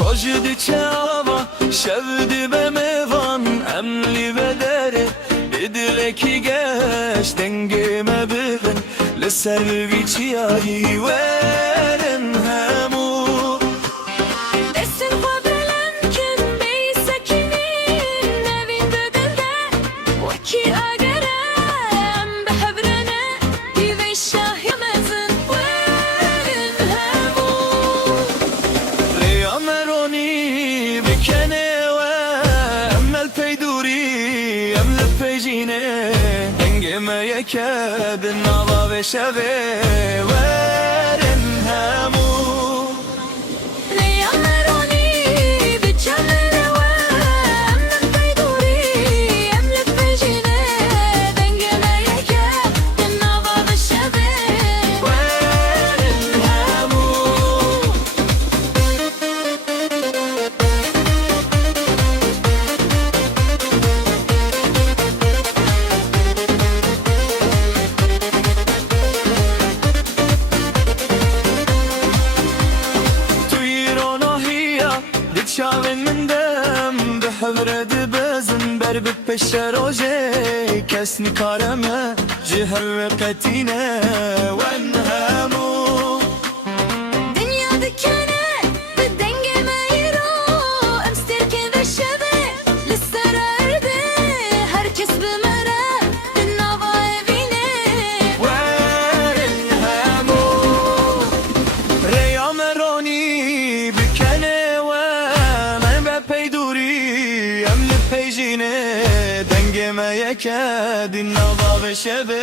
Rojdi çava şevdi be mevan emli vedere idileki geç dengeme birin le servi çiyahi veren hemu desin fabelenkin bey sakinin evinde dilde vaki agerem behebrene dive şahimezin veren hemu Riyameroni bikene ve emel peyduri emle pejine dengeme yekebin nava ve şeve veren hemu Riyameroni bikene ve emel peyduri emle pejine dengeme yekebin nava ve şeve veren hemu شاون من دم به حورد بزن بر بپشه روژه کس نکارمه جهر قتینه ونهمو Dünya dikene bir dengeme yiro Emsterken ve şeve Lissararde herkes bimere Dinava evine ونهمو ریامرانی بکنه و من به پیدوری امل پیجینه دنگمه یکه دین نوا و شبه